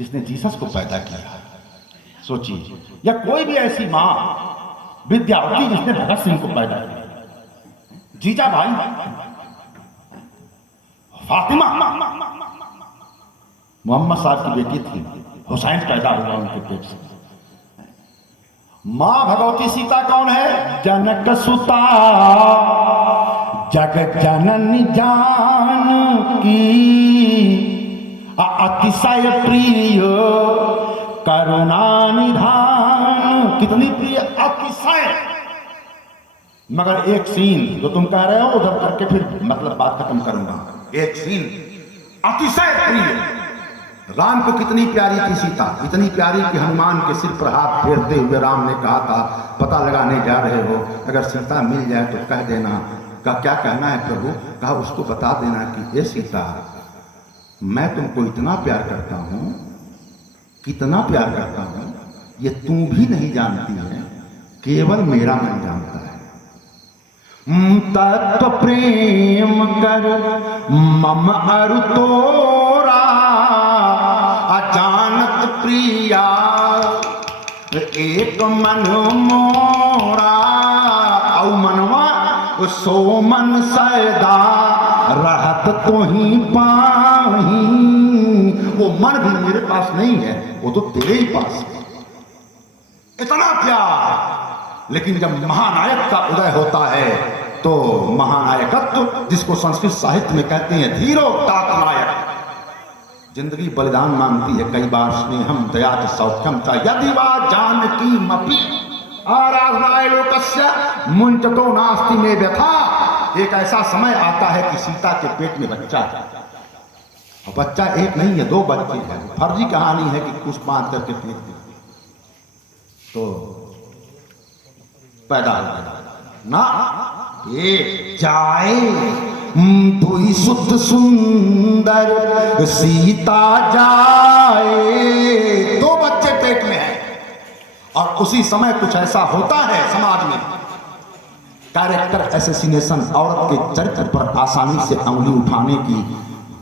जिसने जीसस को पैदा किया। सोचिए, या कोई भी ऐसी मां विद्यावती जिसने भगत सिंह को पैदा किया, जीजा भाई फातिमा मोहम्मद साहब की बेटी थी, हुसैन पैदा हुआ उनके पेट से। मां भगवती सीता कौन है? जनक सुता जग जननी जानकी, अतिशय प्रिय करुणा निधान। कितनी प्रिय, अतिशय। मगर एक सीन जो तुम कह रहे हो उधर करके फिर मतलब बात खत्म करूंगा। एक सीन, अतिशय प्रिय। राम को कितनी प्यारी थी सीता, इतनी प्यारी कि हनुमान के सिर पर हाथ फेरते हुए राम ने कहा था, पता लगाने जा रहे हो, अगर सीता मिल जाए तो कह देना। का क्या कहना है प्रभु? कहा उसको बता देना कि ये सीता, मैं तुमको इतना प्यार करता हूं, कितना प्यार करता हूं, ये तू भी नहीं जानती है, केवल मेरा मन जानता है। तत्व प्रेम कर मम अरु तोरा, अजानत प्रिया एक मन मोरा। औ मनवा सो मन सैदा, रहत तो ही पाही। वो मन भी मेरे पास नहीं है, वो तो तेरे ही पास है। इतना प्यार। लेकिन जब महानायक का उदय होता है तो महानायकत्व, जिसको संस्कृत साहित्य में कहते हैं धीरोदात्त नायक, जिंदगी बलिदान मांगती है। कई बार स्नेहम दया सौख्यम च यदि वा जानकी मपि आराधनाय लोकस्य मुंचतो नास्ति में व्यथा। एक ऐसा समय आता है कि सीता के पेट में बच्चा है, और बच्चा एक नहीं है, दो बच्चे हैं। फर्जी कहानी है कि कुछ बांध करके फेंक दी तो पैदा हो गया ना। एक जाए दुई सुत सुंदर सीता जाए, दो बच्चे पेट में हैं। और उसी समय कुछ ऐसा होता है समाज में, कैरेक्टर एसेसिनेशन, औरत के चरित्र पर आसानी से अंगुली उठाने की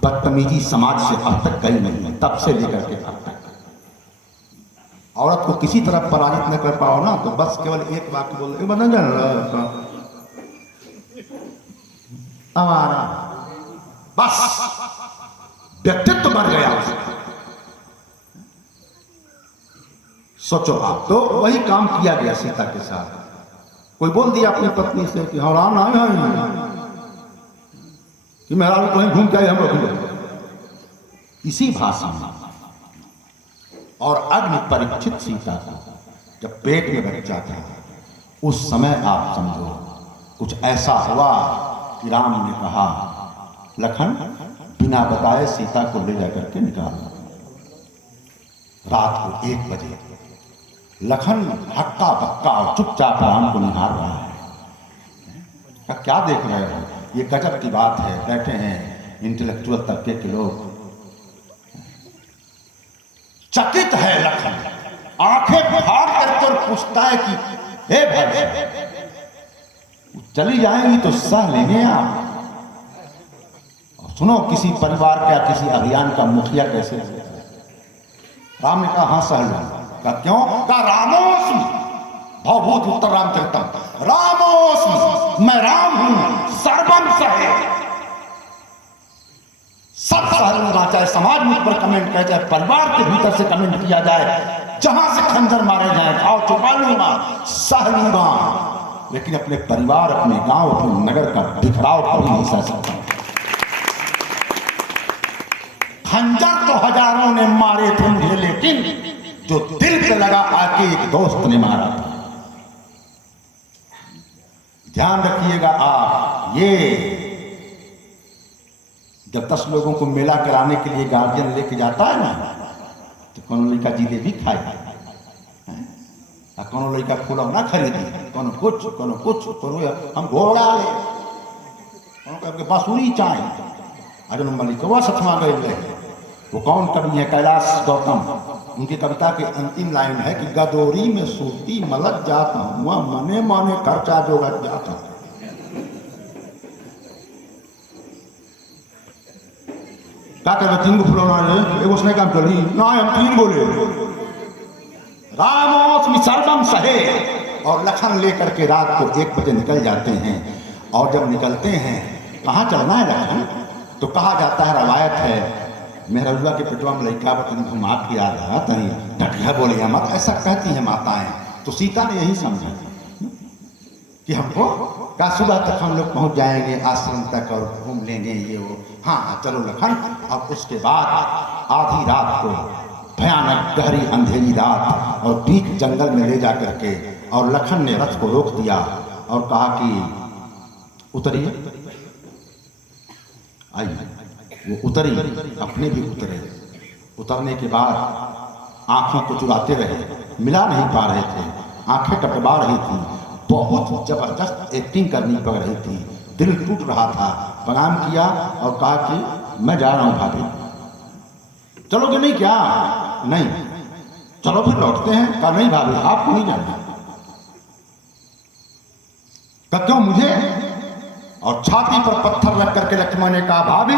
बदतमीजी समाज से अब तक गई नहीं है, तब से लेकर के अब तक। औरत को किसी तरह पराजित न कर पाओ ना, तो बस केवल एक वाक्य बोल बना जाना हमारा, बस व्यक्तित्व बन गया उसका। सोचो आप, तो वही काम किया गया सीता के साथ। कोई बोल दिया अपनी पत्नी से कि हाँ राम ना कि मेरा कहीं घूम के आए, हम लोग इसी भाषा में। और अग्नि परीक्षित सीता था, जब पेट में बच्चा था, उस समय आप समझो कुछ ऐसा हुआ कि राम ने कहा, लखन बिना बताए सीता को ले जाकर के निकालो। रात को 1 बजे लखन हक्का बक्का और चुपचाप राम को निहार रहा है। क्या देख रहे हो? ये गजब की बात है। बैठे हैं इंटेलेक्चुअल तबके के लोग, चकित है लखन, आंखें फाड़ करके और पूछता है कि हे भाई, चली जाएंगी तो सह लेंगे आप। सुनो, किसी परिवार का, किसी अभियान का मुखिया कैसे है? राम ने कहा हाँ सह लूंगा। कहा क्यों? कहा रामोस्मि भवभूत उत्तर रामचरितम, रामोस्मि, मैं राम हूं, सर्वम सहे, सब सह लूंगा। चाहे समाज मुझ पर कमेंट करे, चाहे परिवार के भीतर से कमेंट किया जाए, जहां से खंजर मारे जाए, घाव छुपा लूंगा, सह लूंगा। लेकिन अपने परिवार, अपने गांव, अपने नगर का बिखराव कभी नहीं सह सकता। खंजर तो हजारों ने मारे थे मुझे, लेकिन जो दिल पे लगा आके एक दोस्त ने मारा था। ध्यान रखिएगा आप, ये जब 10 लोगों को मेला कराने के लिए गार्जियन लेके जाता है ना, तो कौन लड़का जिलेबी खाए, कौन लड़का फुलौना खरीदी, कौन कुछ, हम घोड़ा ले, कौन बांसुरी चाहे। अर्जुन मलिकवा सतमा गए। वो कौन कवि है? कैलाश गौतम। उनकी कविता की अंतिम लाइन है कि गदोरी में सूती मलक जाता हुआ, मने माने खर्चा जोगत जाता। क्या कर 3 गो फुलौना एगो उसने काम चली ना, हम 3 बोले रामोस्मि सर्वम सहे। और लखन लेकर के रात को 1 बजे निकल जाते हैं। और जब निकलते हैं, कहाँ चलना है लखन? तो कहा जाता है, रवायत है, मेहरुआ के पेटवा में लड़का बतनी घुमा के आ रहा तनी ढटिया बोले मत, ऐसा कहती हैं माताएं। तो सीता ने यही समझा कि हमको क्या सुबह तक हम लोग पहुंच जाएंगे आश्रम तक और घूम लेंगे ये वो। हाँ चलो लखन। और उसके बाद आधी रात को, भयानक गहरी अंधेरी रात, और बीच जंगल में ले जा करके, और लखन ने रथ को रोक दिया और कहा कि उतरिए, आइए। वो उतरी, अपने भी उतरे। उतरने के बाद आंखों को चुराते रहे, मिला नहीं पा रहे थे, आंखें कटवा रही थी, बहुत जबरदस्त एक्टिंग करनी पड़ रही थी, दिल टूट रहा था। प्रणाम किया और कहा कि मैं जा रहा हूं भाभी। चलोगे नहीं क्या? नहीं। चलो फिर लौटते हैं। कहा नहीं भाभी, आपको नहीं जाना। कहा क्यों मुझे? और छाती पर पत्थर रख करके लक्ष्मण ने कहा, भाभी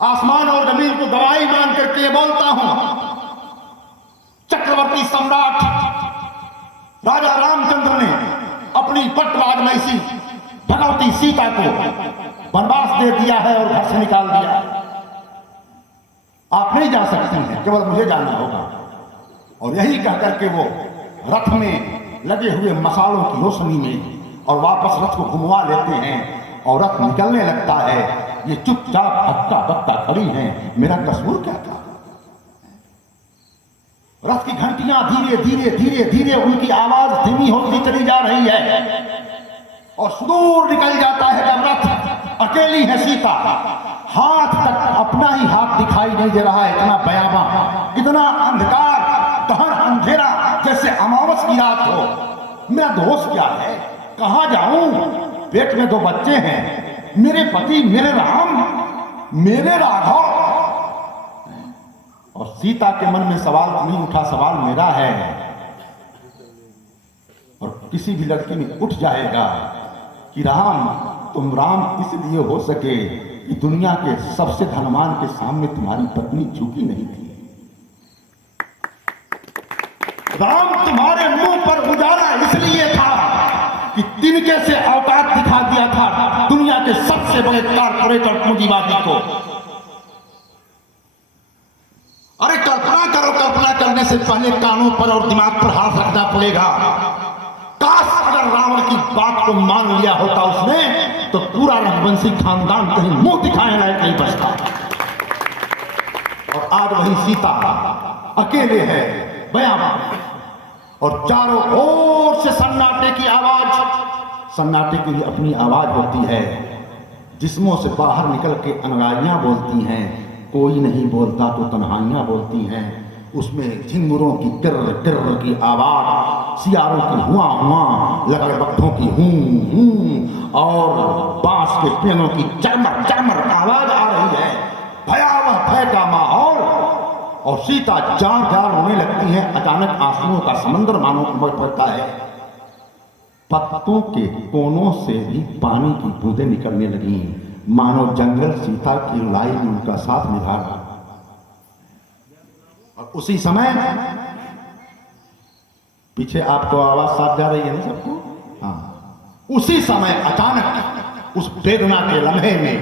आसमान और जमीन को गवाही मान करके ये बोलता हूं, चक्रवर्ती सम्राट राजा रामचंद्र ने अपनी पटराजमैसी भगवती सीता को वनवास दे दिया है और घर से निकाल दिया। आप नहीं जा सकते हैं, केवल मुझे जाना होगा। और यही कह करके वो रथ में लगे हुए मसालों की रोशनी में और वापस रथ को घुमवा लेते हैं और रथ निकलने लगता है। ये चुपचाप हक्का बक्का खड़ी हैं, मेरा कसूर क्या था? रथ की घंटियां धीरे धीरे धीरे धीरे उनकी आवाज धीमी होती चली जा रही है और सुदूर निकल जाता है जब रथ। अकेली है सीता, हाथ तक अपना ही हाथ दिखाई नहीं दे रहा है, इतना बयाबा, इतना अंधकार, गहन अंधेरा, जैसे अमावस की रात हो। मेरा दोष क्या है? कहां जाऊं? पेट में 2 बच्चे हैं, मेरे पति, मेरे राम, मेरे राघव। और सीता के मन में सवाल नहीं उठा, सवाल मेरा है। और किसी भी लड़की में उठ जाएगा कि राम, तुम राम इसलिए हो सके कि दुनिया के सबसे धनवान के सामने तुम्हारी पत्नी झुकी नहीं थी। राम, तुम्हारे मुंह पर उजाला इसलिए था कि तिनके से औकात दिखा दिया था दुनिया के सबसे बड़े कारपोरेट और पूंजीवादी को। अरे कल्पना करो, कल्पना करने से पहले कानों पर और दिमाग पर हाथ रखना पड़ेगा। काश अगर रावण की बात को मान लिया होता उसने, तो पूरा रघुवंशी खानदान कहीं मुंह दिखाने लायक नहीं बचता। और आज वही सीता अकेले है, बयान, और चारों ओर से सन्नाटे की आवाज। सन्नाटे की अपनी आवाज होती है, जिस्मों से बाहर निकल के अनुरागियां बोलती हैं, कोई नहीं बोलता तो तन्हाइयां बोलती हैं। उसमें झिंगुरों की टिर्र टिर्र की आवाज, सियारों की हुआ हुआ, लकड़बग्घों की हूं और बांस के पेनों की चरमर चरमर आवाज आ रही है। भयावह भय का माहौल। और सीता जार जार रोने लगती है। अचानक आंसुओं का समंदर मानो उमड़ पड़ता है। पत्तों के कोनों से भी पानी की बूंदें निकलने लगी, मानो जंगल सीता की रुलाई में उनका साथ निभा रहा। और उसी समय पीछे आपको आवाज साफ जा रही है ना सबको? हाँ। उसी समय अचानक उस वेदना के लम्हे में,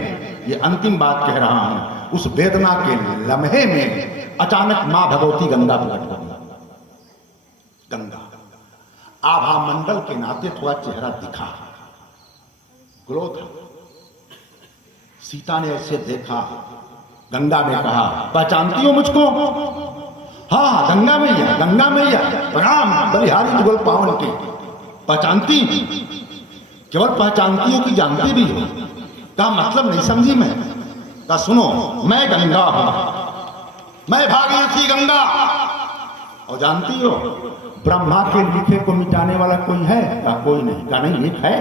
ये अंतिम बात कह रहा हूं, उस वेदना के लम्हे में अचानक मां भगवती गंगा प्रकट कर गई। गंगा आभा मंडल के नाते थोड़ा चेहरा दिखा, ग्लो था। सीता ने ऐसे देखा, गंगा ने कहा, पहचानती हो मुझको? हाँ, गंगा मैया, गंगा मैया, प्रणाम, बलिहारी जुगल पावन के। पहचानती? केवल पहचानती हो कि जानती भी हो? का मतलब नहीं समझी मैं। का सुनो, मैं गंगा हूं, मैं भागीरथी गंगा। और जानती हो ब्रह्मा के लिखे को मिटाने वाला कोई है? का कोई नहीं। का नहीं, एक है।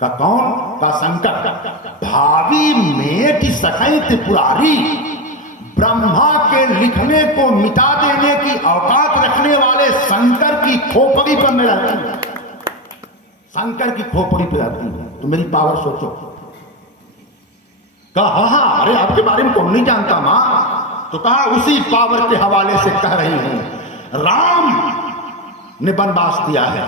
का कौन? का शंकर। भावी में की सखई त्रिपुरारी, ब्रह्मा के लिखने को मिटा देने की औकात रखने वाले शंकर की खोपड़ी पर मैं रहती हूं। शंकर की खोपड़ी पर रहती हूं। तो मेरी पावर सोचो। कहा हाँ हाँ, अरे आपके बारे में कौन नहीं जानता माँ। तो कहा उसी पावर के हवाले से कह रही हूं, राम ने वनवास दिया है,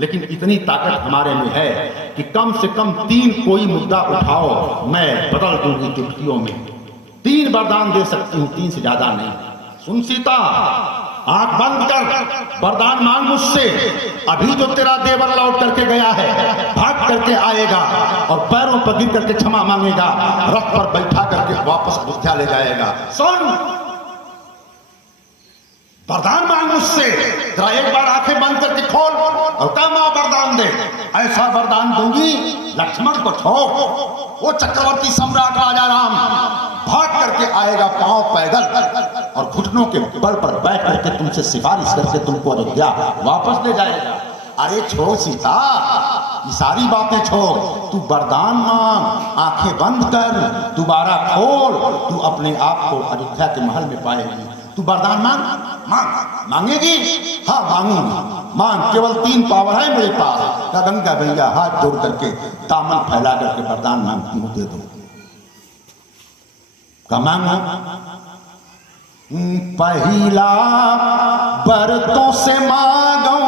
लेकिन इतनी ताकत हमारे में है कि कम से कम 3 कोई मुद्दा उठाओ, मैं बदल दूंगी चुटकियों में। 3 वरदान दे सकती हूं, 3 से ज्यादा नहीं। सुन सीता, आंख बंद कर, वरदान मांग मुझसे। अभी जो तेरा देवर लौट करके गया है, भाग करके आएगा और पैरों पर गिर करके क्षमा मांगेगा, रथ पर बैठा करके वापस अयोध्या ले जाएगा। सुन, वरदान मांग मुझसे। जरा एक बार आंखें बंद करके खोल और कहा मां वरदान दे। ऐसा वरदान दूंगी, लक्ष्मण को छोड़, वो चक्रवर्ती सम्राट राजा राम भाग करके आएगा पांव पैदल और घुटनों के बल पर बैठ करके तुमसे सिफारिश करके तुमको अयोध्या वापस ले जाएगा। अरे छोड़ सीता, ये सारी बातें छोड़, तू वरदान मांग, आंखें बंद कर, दोबारा खोल, तू अपने आप को अयोध्या के महल में पाएगी। तू वरदान मांग, मांग, मांगेगी? हाँ मांगूंगी, मांग, केवल 3 पावर है मेरे पास। गंगा भैया हाथ जोड़ करके दामन फैला करके वरदान मांगती हूँ, दे दो। मांगो। पहला बरतों से मांगू,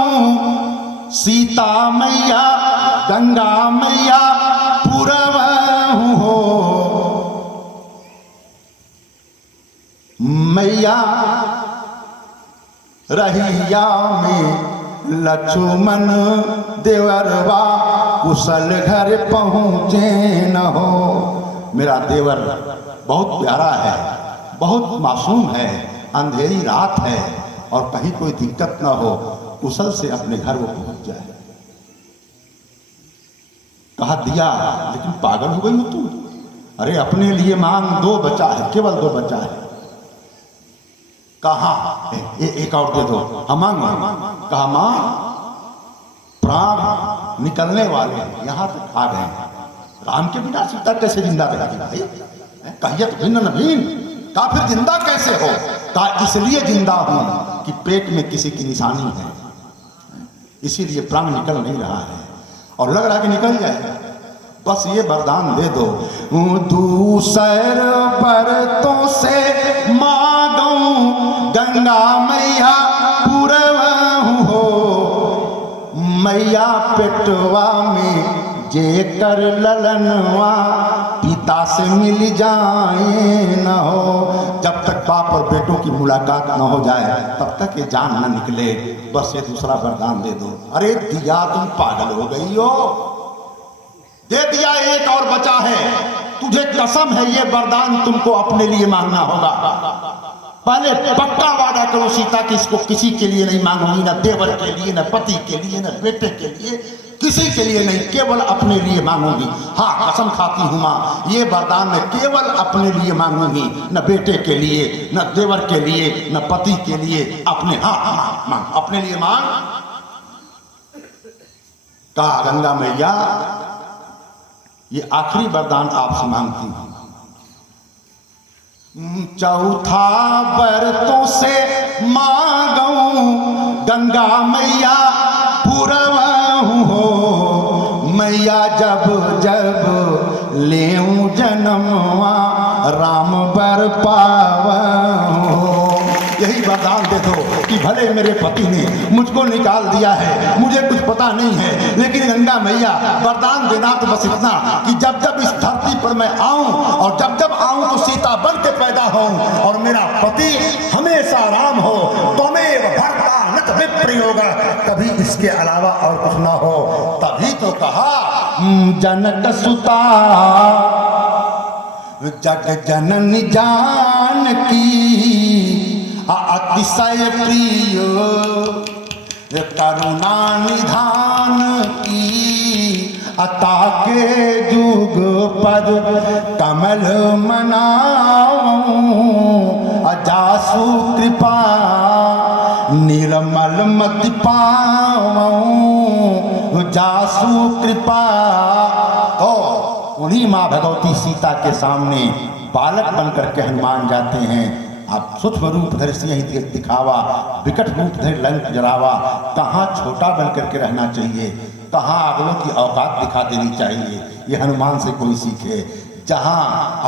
सीता मैया गंगा मैया पुरवहु हो। मैया रहिया में लक्ष्मण देवरवा कुशल घर पहुँचे न हो। मेरा देवर बहुत प्यारा है, बहुत मासूम है, अंधेरी रात है और कहीं कोई दिक्कत ना हो, कुशल से अपने घर वो पहुंच जाए। कहा दिया, लेकिन पागल हो गई हो तुम? अरे अपने लिए मांग, 2 बचा है, केवल 2 बचा है। कहा एक और दे दो। हम मांगो। कहा मां, प्राण निकलने वाले यहां तक आ गए, राम के बिना सीता कैसे जिंदा रहेगी भाई? कहिए तो भिन्न न भिन्न, का फिर जिंदा कैसे हो? का इसलिए जिंदा हूं कि पेट में किसी की निशानी है, इसीलिए प्राण निकल नहीं रहा है और लग रहा है कि निकल जाए। बस ये वरदान दे दो। दूसर बरतों से मांगू, गंगा मैया पुरवहु हो। मैया पेटवा में जे कर ललनवा, पिता से मिल जाए न हो। जब तक बाप और बेटों की मुलाकात न हो जाए तब तक ये जान न निकले। बस ये दूसरा वरदान दे दो। अरे दिया, तुम पागल हो गई हो? दे दिया, एक और बचा है। तुझे कसम है ये वरदान तुमको अपने लिए मांगना होगा। पहले पक्का वादा करो सीता कि इसको किसी के लिए नहीं मांगूंगी, ना देवर के लिए, ना पति के लिए, ना बेटे के लिए, किसी के लिए नहीं, केवल अपने लिए मांगूंगी। हाँ कसम खाती हूँ माँ, ये वरदान मैं केवल अपने लिए मांगूंगी, न बेटे के लिए, न देवर के लिए, न पति के लिए, अपने। हाँ मांग, अपने लिए मांग। कहा गंगा मैया ये आखिरी वरदान आपसे मांगती हूँ। चौथा बरतों से मांगू, गंगा मैया पुरवहु हो। मैया जब जब लेऊं जन्मवा, राम बर पावहु हो। यही वरदान दे दो कि भले मेरे पति ने मुझको निकाल दिया है, मुझे कुछ पता नहीं है, लेकिन गंगा मैया वरदान देना तो बस इतना कि जब जब इस धरती पर मैं आऊं और जब जब आऊं तो सीता बन के पैदा हो और मेरा पति हमेशा राम हो। त्वमेव भर्ता न विप्रयोग, कभी इसके अलावा और कुछ न हो। तभी तो कहा जनक सुता जग जननी जानकी, अतिशय प्रिय करुणा निधान की। अता के जुग पद कमल मनाऊं, अजासु कृपा निर्मल मति पाऊं। जासु कृपा। तो उन्हीं माँ भगवती सीता के सामने बालक बनकर के हनुमान जाते हैं। आप सूक्ष्म रूप धर सिंह दिखावा, विकट रूप धर लंक जरावा। कहाँ छोटा बनकर के रहना चाहिए, कहाँ अगलों की औकात दिखा देनी चाहिए, ये हनुमान से कोई सीखे। जहां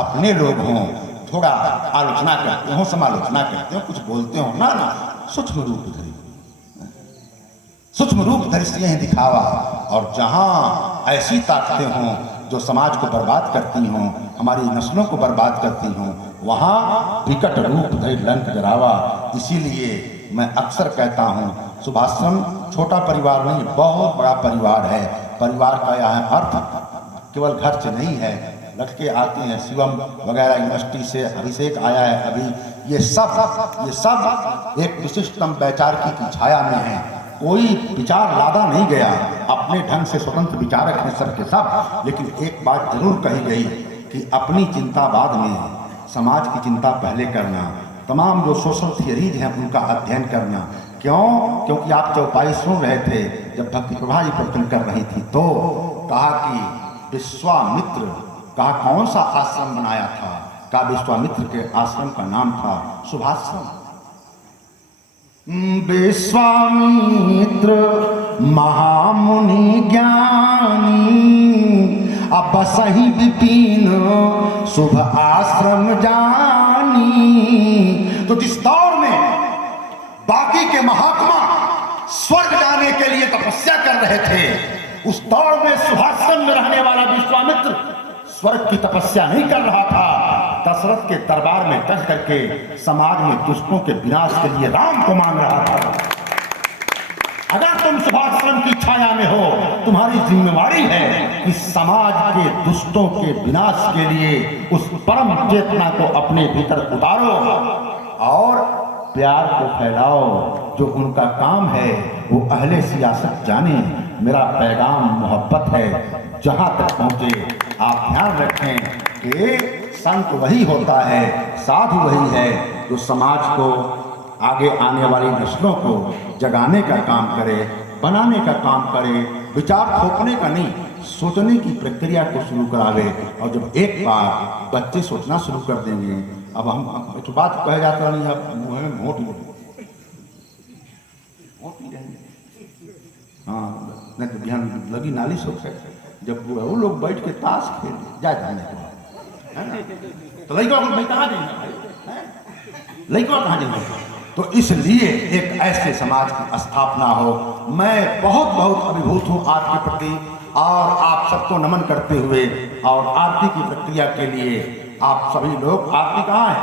अपने लोग हों थोड़ा आलोचना करते हो, समालोचना करते हो, कुछ बोलते हो, ना ना सूक्ष्म रूप धरी, सूक्ष्म रूप धरी से यही दिखावा। और जहां ऐसी ताकतें हों जो समाज को बर्बाद करती हों, हमारी नस्लों को बर्बाद करती हों, वहां विकट रूप धरी लंक जरावा। इसीलिए मैं अक्सर कहता हूं सुभाषचंद्र छोटा परिवार नहीं, बहुत बड़ा परिवार है। परिवार का यह अर्थ केवल घर से नहीं है, लड़के आते हैं शिवम वगैरह यूनिवर्सिटी से, अभिषेक आया है अभी, ये सब एक विशिष्टतम वैचारिकी की छाया में है। कोई विचार लादा नहीं गया, अपने ढंग से स्वतंत्र विचारक हैं सब के सब। लेकिन एक बात जरूर कही गई कि अपनी चिंता बाद में, समाज की चिंता पहले करना, तमाम जो सोशल थियरीज हैं उनका अध्ययन करना। क्यों? क्योंकि आप चौपाई सुन रहे थे जब भक्ति प्रभा जी प्रवचन कर रही थी, तो कहा कि विश्वामित्र, कहा कौन सा आश्रम बनाया था? कहा विश्वामित्र के आश्रम का नाम था सुभाषचंद्र। विश्वामित्र महामुनि ज्ञानी, अब सही विपिन शुभ आश्रम जानी। तो जिस दौर में बाकी के महात्मा स्वर्ग जाने के लिए तपस्या कर रहे थे, उस दौर में सुभाषचंद्र में रहने वाला विश्वामित्र स्वर्ग की तपस्या नहीं कर रहा था, दशरथ के दरबार में कह करके समाज में दुष्टों के विनाश के लिए राम को मांग रहा था। अगर तुम सुभाषचंद्र की छाया में हो, तुम्हारी जिम्मेवारी है कि समाज के दुष्टों के विनाश के लिए उस परम चेतना को अपने भीतर उतारो और प्यार को फैलाओ। जो उनका काम है वो अहले सियासत जाने, मेरा पैगाम मोहब्बत है, जहां तक पहुंचे आप ध्यान रखें कि संत वही होता है, साधु वही है जो समाज को, आगे आने वाली नस्लों को जगाने का काम करे, बनाने का काम करे, विचार थोपने का नहीं, सोचने की प्रक्रिया को शुरू करावे। और जब एक बार बच्चे सोचना शुरू कर देंगे, अब हम तो बात कह जाता नहीं, अब मुँह में वोट ही रहेंगे, हाँ नहीं तो ध्यान लगी नाली सोच सकते। जब वो लोग बैठ के ताश खेल जाए जाने को है ना, तो लड़का कहाँ देंगे, लड़का कहाँ देंगे। तो इसलिए एक ऐसे समाज की स्थापना हो। मैं बहुत बहुत अभिभूत हूँ आपके प्रति और आप सबको नमन करते हुए, और आरती की प्रक्रिया के लिए आप सभी लोग, आरती कहाँ है?